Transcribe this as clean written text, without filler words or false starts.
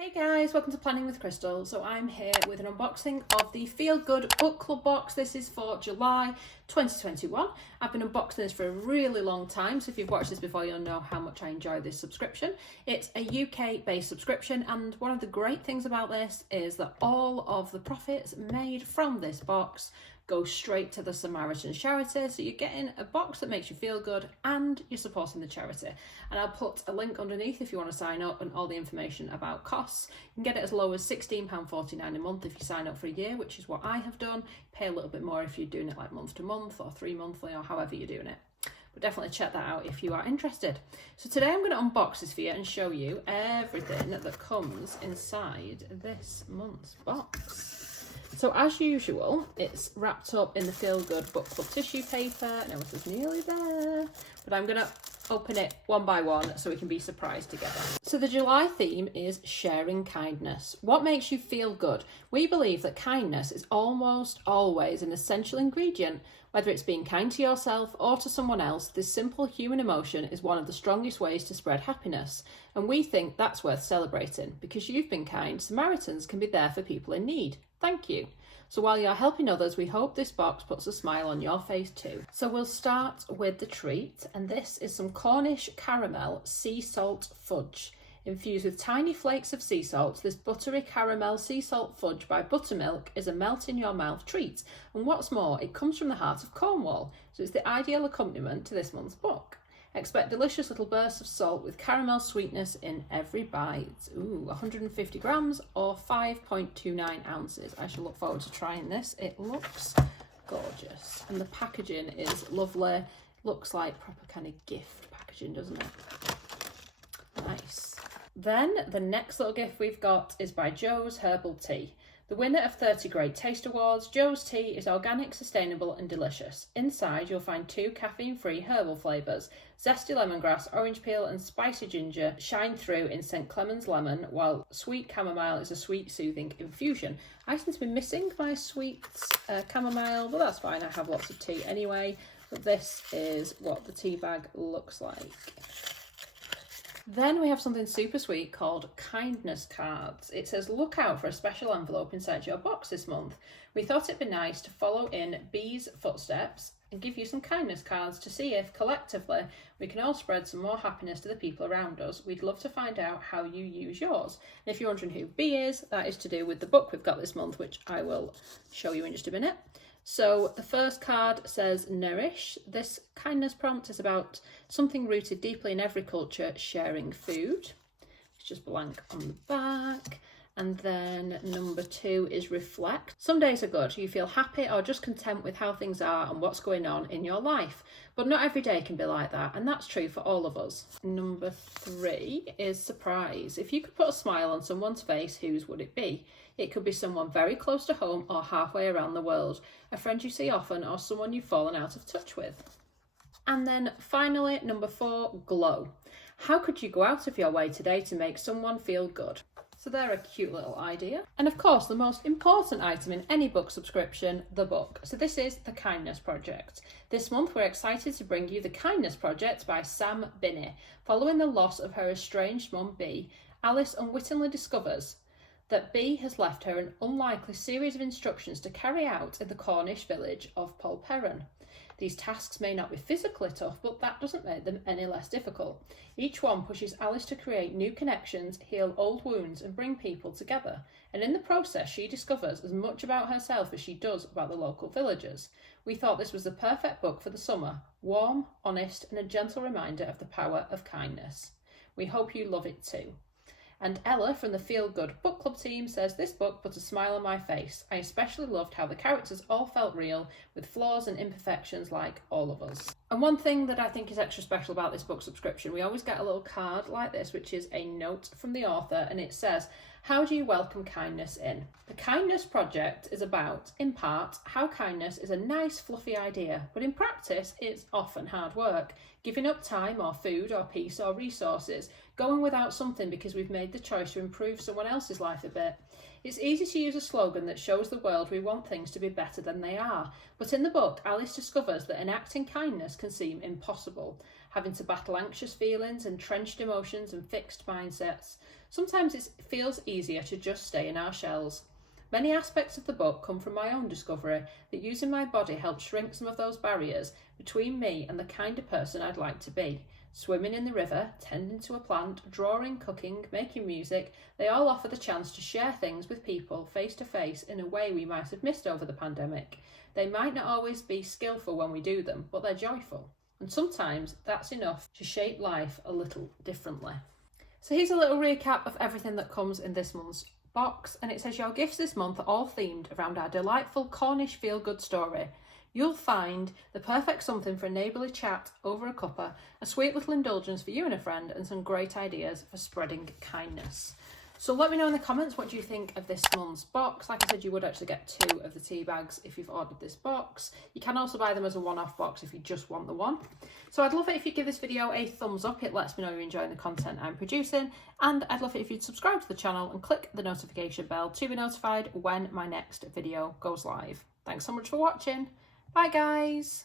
Hey guys, welcome to Planning with Crystal. So I'm here with an unboxing of the Feel Good Book Club box. This is for July 2021. I've been unboxing this for a really long time, so if you've watched this before you'll know how much I enjoy this subscription. It's a UK based subscription, and one of the great things about this is that all of the profits made from this box go straight to the Samaritans charity. So you're getting a box that makes you feel good and you're supporting the charity. And I'll put a link underneath if you want to sign up and all the information about costs. You can get it as low as £16.49 a month if you sign up for a year, which is what I have done. Pay a little bit more if you're doing it like month to month or 3 monthly or however you're doing it. But definitely check that out if you are interested. So today I'm going to unbox this for you and show you everything that comes inside this month's box. So as usual, it's wrapped up in the Feel Good Book Club tissue paper. Now this is nearly there, but I'm going to open it one by one so we can be surprised together. So the July theme is sharing kindness. What makes you feel good? We believe that kindness is almost always an essential ingredient. Whether it's being kind to yourself or to someone else, this simple human emotion is one of the strongest ways to spread happiness. And we think that's worth celebrating. Because you've been kind, Samaritans can be there for people in need. Thank you. So while you're helping others, we hope this box puts a smile on your face too. So we'll start with the treat, and this is some Cornish caramel sea salt fudge. Infused with tiny flakes of sea salt, this buttery caramel sea salt fudge by Buttermilk is a melt-in-your-mouth treat. And what's more, it comes from the heart of Cornwall, so it's the ideal accompaniment to this month's book. Expect delicious little bursts of salt with caramel sweetness in every bite. Ooh, 150 grams or 5.29 ounces. I shall look forward to trying this. It looks gorgeous. And the packaging is lovely. Looks like proper kind of gift packaging, doesn't it? Nice. Then the next little gift we've got is by Joe's Herbal Tea. The winner of 30 Great Taste Awards, Joe's Tea is organic, sustainable and delicious. Inside you'll find 2 caffeine-free herbal flavours. Zesty lemongrass, orange peel and spicy ginger shine through in St Clement's lemon, while sweet chamomile is a sweet, soothing infusion. I seem to be missing my sweet chamomile, but that's fine, I have lots of tea anyway. But this is what the tea bag looks like. Then we have something super sweet called kindness cards. It says look out for a special envelope inside your box this month. We thought it'd be nice to follow in Bee's footsteps and give you some kindness cards to see if collectively we can all spread some more happiness to the people around us. We'd love to find out how you use yours. And if you're wondering who Bee is, that is to do with the book we've got this month, which I will show you in just a minute. So the first card says Nourish. This kindness prompt is about something rooted deeply in every culture, sharing food. It's just blank on the back. And then number 2 is Reflect. Some days are good. You feel happy or just content with how things are and what's going on in your life. But not every day can be like that, and that's true for all of us. Number 3 is Surprise. If you could put a smile on someone's face, whose would it be? It could be someone very close to home or halfway around the world, a friend you see often or someone you've fallen out of touch with. And then finally, number 4, Glow. How could you go out of your way today to make someone feel good? So they're a cute little idea. And of course, the most important item in any book subscription, the book. So this is The Kindness Project. This month, we're excited to bring you The Kindness Project by Sam Binney. Following the loss of her estranged mum, Bee, Alice unwittingly discovers that Bee has left her an unlikely series of instructions to carry out in the Cornish village of Polperron. These tasks may not be physically tough, but that doesn't make them any less difficult. Each one pushes Alice to create new connections, heal old wounds and bring people together. And in the process, she discovers as much about herself as she does about the local villagers. We thought this was the perfect book for the summer. Warm, honest and a gentle reminder of the power of kindness. We hope you love it too. And Ella from the Feel Good Book Club team says, this book put a smile on my face. I especially loved how the characters all felt real, with flaws and imperfections like all of us. And one thing that I think is extra special about this book subscription, we always get a little card like this, which is a note from the author, and it says, how do you welcome kindness in? The Kindness Project is about, in part, how kindness is a nice fluffy idea, but in practice it's often hard work. Giving up time or food or peace or resources, going without something because we've made the choice to improve someone else's life a bit. It's easy to use a slogan that shows the world we want things to be better than they are, but in the book, Alice discovers that enacting kindness can seem impossible. having to battle anxious feelings, entrenched emotions and fixed mindsets. Sometimes it feels easier to just stay in our shells. Many aspects of the book come from my own discovery that using my body helps shrink some of those barriers between me and the kind of person I'd like to be. Swimming in the river, tending to a plant, drawing, cooking, making music, they all offer the chance to share things with people face to face in a way we might have missed over the pandemic. They might not always be skillful when we do them, but they're joyful. And sometimes that's enough to shape life a little differently. So here's a little recap of everything that comes in this month's box, and it says your gifts this month are all themed around our delightful Cornish feel-good story. You'll find the perfect something for a neighbourly chat over a cuppa, a sweet little indulgence for you and a friend, and some great ideas for spreading kindness. So let me know in the comments, what do you think of this month's box? Like I said, you would actually get 2 of the tea bags if you've ordered this box. You can also buy them as a one-off box if you just want the one. So I'd love it if you give this video a thumbs up. It lets me know you're enjoying the content I'm producing. And I'd love it if you'd subscribe to the channel and click the notification bell to be notified when my next video goes live. Thanks so much for watching. Bye guys.